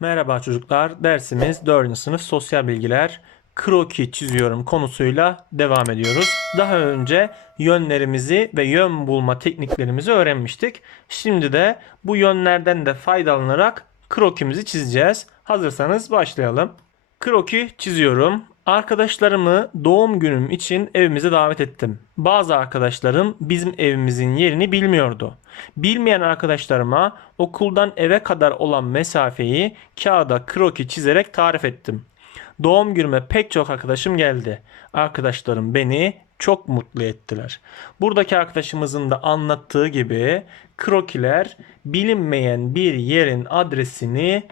Merhaba çocuklar. Dersimiz 4. sınıf sosyal bilgiler. Kroki çiziyorum konusuyla devam ediyoruz. Daha önce yönlerimizi ve yön bulma tekniklerimizi öğrenmiştik. Şimdi de bu yönlerden de faydalanarak krokimizi çizeceğiz. Hazırsanız başlayalım. Kroki çiziyorum. Arkadaşlarımı doğum günüm için evimize davet ettim. Bazı arkadaşlarım bizim evimizin yerini bilmiyordu. Bilmeyen arkadaşlarıma okuldan eve kadar olan mesafeyi kağıda kroki çizerek tarif ettim. Doğum günüme pek çok arkadaşım geldi. Arkadaşlarım beni çok mutlu ettiler. Buradaki arkadaşımızın da anlattığı gibi krokiler bilinmeyen bir yerin adresini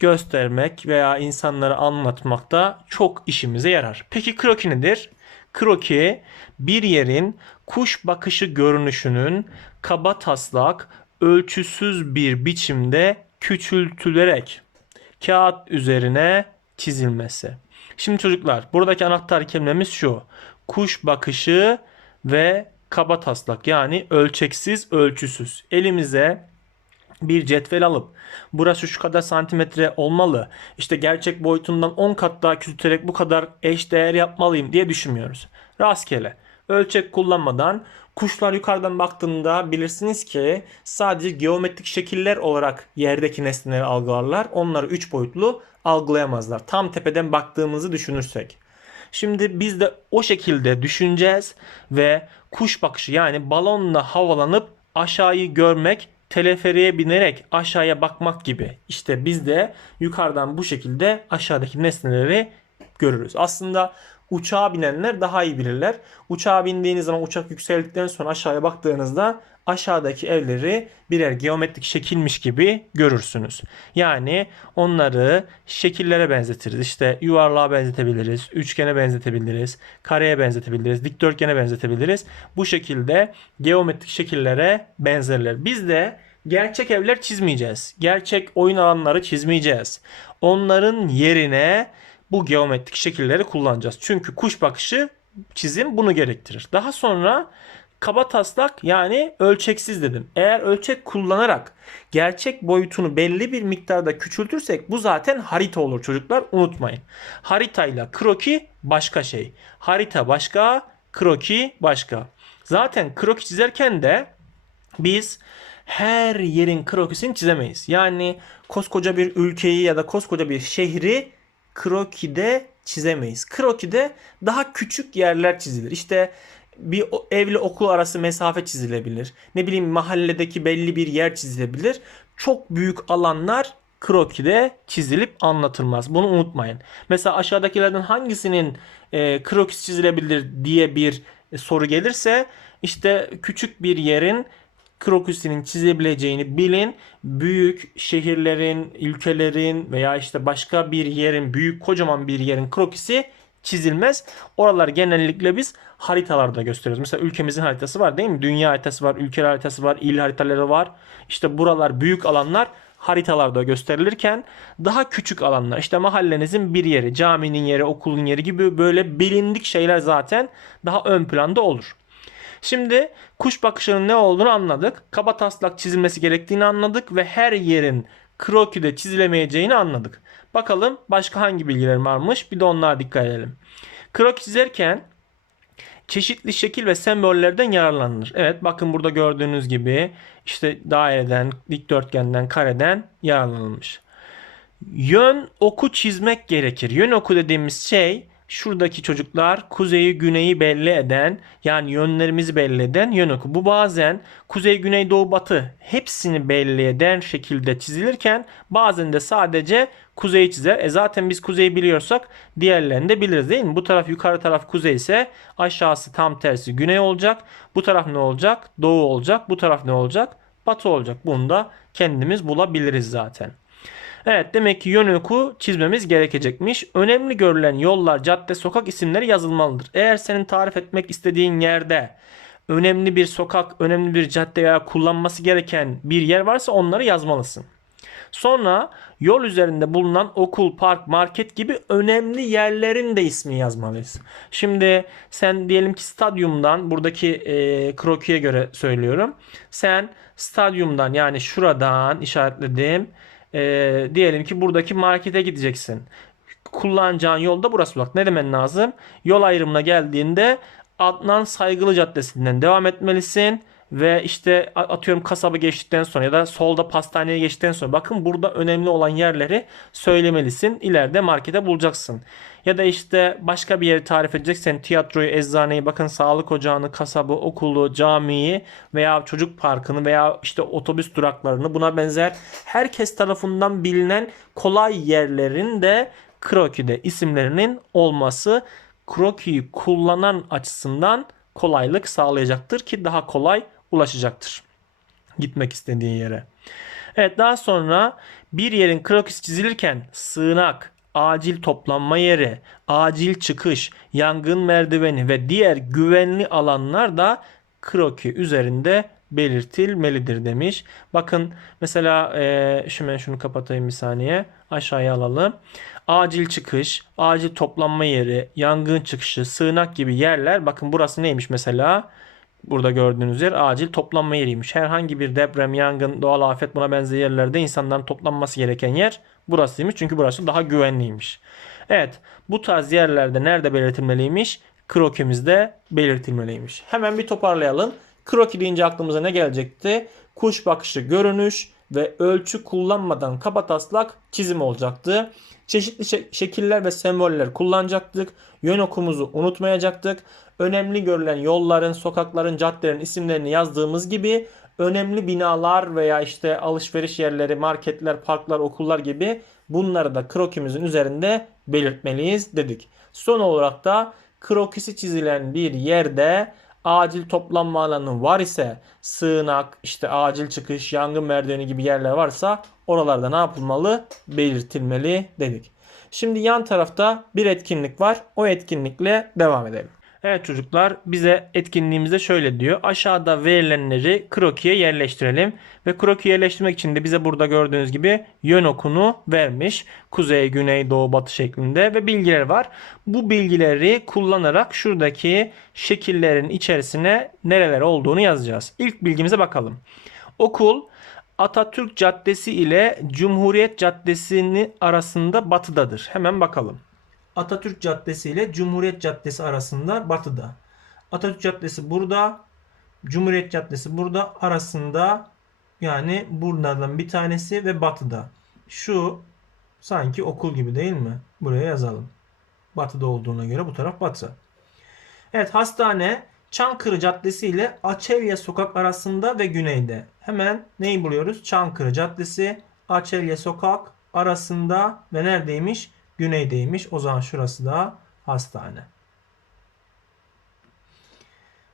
göstermek veya insanlara anlatmakta çok işimize yarar. Peki kroki nedir? Kroki bir yerin kuş bakışı görünüşünün kaba taslak, ölçüsüz bir biçimde küçültülerek kağıt üzerine çizilmesi. Şimdi çocuklar buradaki anahtar kelimemiz şu. Kuş bakışı ve kaba taslak yani ölçeksiz, ölçüsüz. Elimize bir cetvel alıp burası şu kadar santimetre olmalı. İşte gerçek boyutundan 10 kat daha küçülterek bu kadar eş değer yapmalıyım diye düşünmüyoruz. Rastgele. Ölçek kullanmadan kuşlar yukarıdan baktığında bilirsiniz ki sadece geometrik şekiller olarak yerdeki nesneleri algılarlar. Onları 3 boyutlu algılayamazlar. Tam tepeden baktığımızı düşünürsek. Şimdi biz de o şekilde düşüneceğiz ve kuş bakışı yani balonla havalanıp aşağıyı görmek teleferiğe binerek aşağıya bakmak gibi. İşte biz de yukarıdan bu şekilde aşağıdaki nesneleri görürüz. Aslında uçağa binenler daha iyi bilirler. Uçağa bindiğiniz zaman uçak yükseldikten sonra aşağıya baktığınızda aşağıdaki evleri birer geometrik şekilmiş gibi görürsünüz. Yani onları şekillere benzetiriz. İşte yuvarlığa benzetebiliriz, üçgene benzetebiliriz, kareye benzetebiliriz, dikdörtgene benzetebiliriz. Bu şekilde geometrik şekillere benzerler. Biz de gerçek evler çizmeyeceğiz. Gerçek oyun alanları çizmeyeceğiz. Onların yerine bu geometrik şekilleri kullanacağız. Çünkü kuş bakışı çizim bunu gerektirir. Daha sonra kaba taslak yani ölçeksiz dedim. Eğer ölçek kullanarak gerçek boyutunu belli bir miktarda küçültürsek bu zaten harita olur çocuklar unutmayın. Haritayla kroki başka şey. Harita başka, kroki başka. Zaten kroki çizerken de biz her yerin krokisini çizemeyiz. Yani koskoca bir ülkeyi ya da koskoca bir şehri krokide çizemeyiz. Krokide daha küçük yerler çizilir. İşte bir evle okul arası mesafe çizilebilir. Ne bileyim mahalledeki belli bir yer çizilebilir. Çok büyük alanlar krokide çizilip anlatılmaz. Bunu unutmayın. Mesela aşağıdakilerden hangisinin e, krokis çizilebilir diye bir e, soru gelirse işte küçük bir yerin krokisinin çizebileceğini bilin. Büyük şehirlerin, ülkelerin veya işte başka bir yerin, büyük kocaman bir yerin krokisi çizilmez. Oralar genellikle biz haritalarda gösteriyoruz. Mesela ülkemizin haritası var değil mi? Dünya haritası var, ülke haritası var, il haritaları var. İşte buralar büyük alanlar haritalarda gösterilirken daha küçük alanlar işte mahallenizin bir yeri, caminin yeri, okulun yeri gibi böyle bilindik şeyler zaten daha ön planda olur. Şimdi kuş bakışının ne olduğunu anladık. Kaba taslak çizilmesi gerektiğini anladık ve her yerin krokide çizilemeyeceğini anladık. Bakalım başka hangi bilgiler varmış bir de onlara dikkat edelim. Kroki çizerken çeşitli şekil ve sembollerden yararlanılır. Evet bakın burada gördüğünüz gibi işte daireden, dikdörtgenden, kareden yararlanılmış. Yön oku çizmek gerekir. Yön oku dediğimiz şey şuradaki çocuklar kuzeyi güneyi belli eden yani yönlerimizi belli eden yön oku. Bu bazen kuzey güney doğu batı hepsini belli eden şekilde çizilirken bazen de sadece kuzeyi çizer. E zaten biz kuzeyi biliyorsak diğerlerini de biliriz değil mi? Bu taraf yukarı taraf kuzey ise aşağısı tam tersi güney olacak. Bu taraf ne olacak? Doğu olacak. Bu taraf ne olacak? Batı olacak. Bunu da kendimiz bulabiliriz zaten. Evet demek ki yön oku çizmemiz gerekecekmiş. Önemli görülen yollar, cadde, sokak isimleri yazılmalıdır. Eğer senin tarif etmek istediğin yerde önemli bir sokak, önemli bir cadde veya kullanması gereken bir yer varsa onları yazmalısın. Sonra yol üzerinde bulunan okul, park, market gibi önemli yerlerin de ismini yazmalıyız. Şimdi sen diyelim ki stadyumdan buradaki e, krokiye göre söylüyorum. Sen stadyumdan yani şuradan işaretledim Ee, diyelim ki buradaki markete gideceksin. Kullanacağın yolda burası bak. Ne demen lazım? Yol ayrımına geldiğinde Adnan Saygılı Caddesi'nden devam etmelisin. Ve işte atıyorum kasabı geçtikten sonra ya da solda pastaneye geçtikten sonra bakın burada önemli olan yerleri söylemelisin. İleride markete bulacaksın. Ya da işte başka bir yeri tarif edeceksen tiyatroyu, eczaneyi, bakın sağlık ocağını, kasabı, okulu, camiyi veya çocuk parkını veya işte otobüs duraklarını buna benzer herkes tarafından bilinen kolay yerlerin de krokide isimlerinin olması krokiyi kullanan açısından kolaylık sağlayacaktır ki daha kolay ulaşacaktır. Gitmek istediği yere. Evet daha sonra bir yerin krokisi çizilirken sığınak, acil toplanma yeri, acil çıkış, yangın merdiveni ve diğer güvenli alanlar da kroki üzerinde belirtilmelidir demiş. Bakın mesela e, şimdi şunu kapatayım bir saniye. Aşağıya alalım. Acil çıkış, acil toplanma yeri, yangın çıkışı, sığınak gibi yerler. Bakın burası neymiş mesela? Burada gördüğünüz yer acil toplanma yeriymiş. Herhangi bir deprem, yangın, doğal afet buna benzer yerlerde insanların toplanması gereken yer burasıymış. Çünkü burası daha güvenliymiş. Evet bu tarz yerlerde nerede belirtilmeliymiş? Krokimizde belirtilmeliymiş. Hemen bir toparlayalım. Kroki deyince aklımıza ne gelecekti? Kuş bakışı görünüş ve ölçü kullanmadan kabataslak çizim olacaktı. Çeşitli şekiller ve semboller kullanacaktık. Yön okumuzu unutmayacaktık. Önemli görülen yolların, sokakların, caddelerin isimlerini yazdığımız gibi önemli binalar veya işte alışveriş yerleri, marketler, parklar, okullar gibi bunları da krokimizin üzerinde belirtmeliyiz dedik. Son olarak da krokisi çizilen bir yerde acil toplanma alanı var ise sığınak, işte acil çıkış, yangın merdiveni gibi yerler varsa oralarda ne yapılmalı? Belirtilmeli dedik. Şimdi yan tarafta bir etkinlik var. O etkinlikle devam edelim. Evet çocuklar bize etkinliğimizde şöyle diyor. Aşağıda verilenleri krokiye yerleştirelim. Ve krokiye yerleştirmek için de bize burada gördüğünüz gibi yön okunu vermiş. Kuzey, güney, doğu, batı şeklinde ve bilgiler var. Bu bilgileri kullanarak şuradaki şekillerin içerisine nereler olduğunu yazacağız. İlk bilgimize bakalım. Okul Atatürk Caddesi ile Cumhuriyet Caddesi'nin arasında batıdadır. Hemen bakalım. Atatürk Caddesi ile Cumhuriyet Caddesi arasında batıda. Atatürk Caddesi burada. Cumhuriyet Caddesi burada. Arasında yani bunlardan bir tanesi ve batıda. Şu sanki okul gibi değil mi? Buraya yazalım. Batıda olduğuna göre bu taraf batı. Evet hastane Çankırı Caddesi ile Açelya Sokak arasında ve güneyde. Hemen neyi buluyoruz? Çankırı Caddesi, Açelya Sokak arasında ve neredeymiş? Güneydeymiş. O zaman şurası da hastane.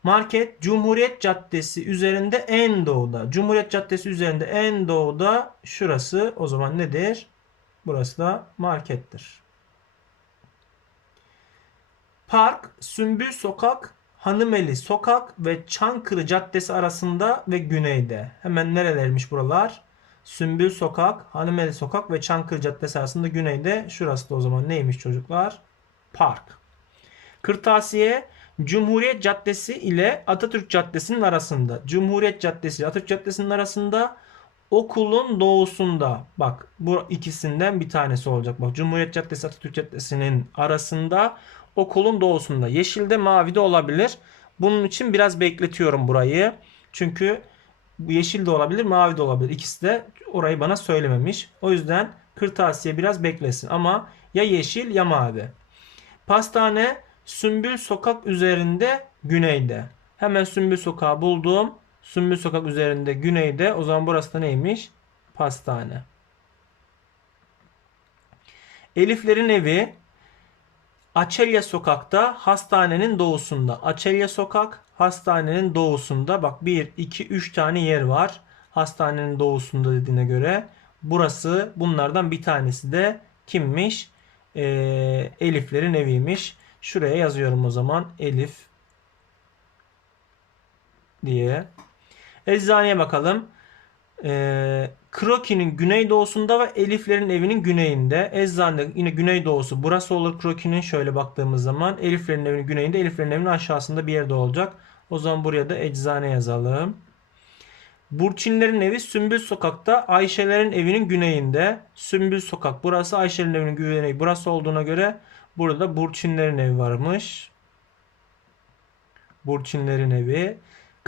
Market Cumhuriyet Caddesi üzerinde en doğuda. Cumhuriyet Caddesi üzerinde en doğuda şurası o zaman nedir? Burası da markettir. Park, Sümbül Sokak, Hanımeli Sokak ve Çankırı Caddesi arasında ve güneyde. Hemen nerelermiş buralar? Sümbül Sokak, Hanımeli Sokak ve Çankırı Caddesi arasında güneyde. Şurası da o zaman neymiş çocuklar? Park. Kırtasiye Cumhuriyet Caddesi ile Atatürk Caddesi'nin arasında. Cumhuriyet Caddesi ile Atatürk Caddesi'nin arasında okulun doğusunda. Bak bu ikisinden bir tanesi olacak. Bak Cumhuriyet Caddesi Atatürk Caddesi'nin arasında okulun doğusunda. Yeşilde mavide olabilir. Bunun için biraz bekletiyorum burayı. Çünkü bu yeşil de olabilir, mavi de olabilir. İkisi de orayı bana söylememiş. O yüzden kırtasiye biraz beklesin. Ama ya yeşil ya mavi. Pastane Sümbül Sokak üzerinde güneyde. Hemen Sümbül Sokağı buldum. Sümbül Sokak üzerinde güneyde. O zaman burası da neymiş? Pastane. Eliflerin evi Açelya Sokak'ta hastanenin doğusunda. Açelya Sokak hastanenin doğusunda. Bak 1, 2, 3 tane yer var. Hastanenin doğusunda dediğine göre. Burası bunlardan bir tanesi de kimmiş? Ee, Eliflerin eviymiş. Şuraya yazıyorum o zaman. Elif diye. Eczaneye bakalım. Ee, Kroki'nin güneydoğusunda ve Eliflerin evinin güneyinde. Eczane yine güneydoğusu. Burası olur Kroki'nin şöyle baktığımız zaman. Eliflerin evinin güneyinde. Eliflerin evinin aşağısında bir yerde olacak. O zaman buraya da eczane yazalım. Burçinlerin evi Sümbül Sokak'ta Ayşelerin evinin güneyinde. Sümbül Sokak burası Ayşelerin evinin güneyi burası olduğuna göre burada Burçinlerin evi varmış. Burçinlerin evi.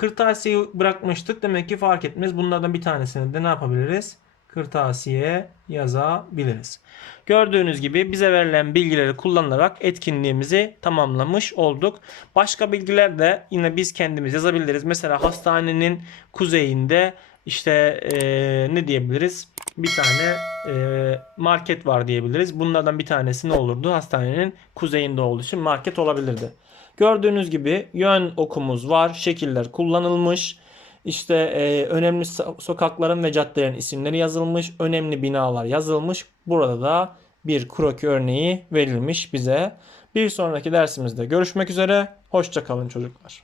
Kırtasiyeyi bırakmıştık. Demek ki fark etmez. Bunlardan bir tanesini de ne yapabiliriz? Kırtasiye yazabiliriz. Gördüğünüz gibi bize verilen bilgileri kullanarak etkinliğimizi tamamlamış olduk. Başka bilgiler de yine biz kendimiz yazabiliriz. Mesela hastanenin kuzeyinde işte eee, ne diyebiliriz? Bir tane eee, market var diyebiliriz. Bunlardan bir tanesi ne olurdu? Hastanenin kuzeyinde olduğu için market olabilirdi. Gördüğünüz gibi yön okumuz var. Şekiller kullanılmış. İşte e, önemli so- sokakların ve caddelerin isimleri yazılmış. Önemli binalar yazılmış. Burada da bir kroki örneği verilmiş bize. Bir sonraki dersimizde görüşmek üzere. Hoşça kalın çocuklar.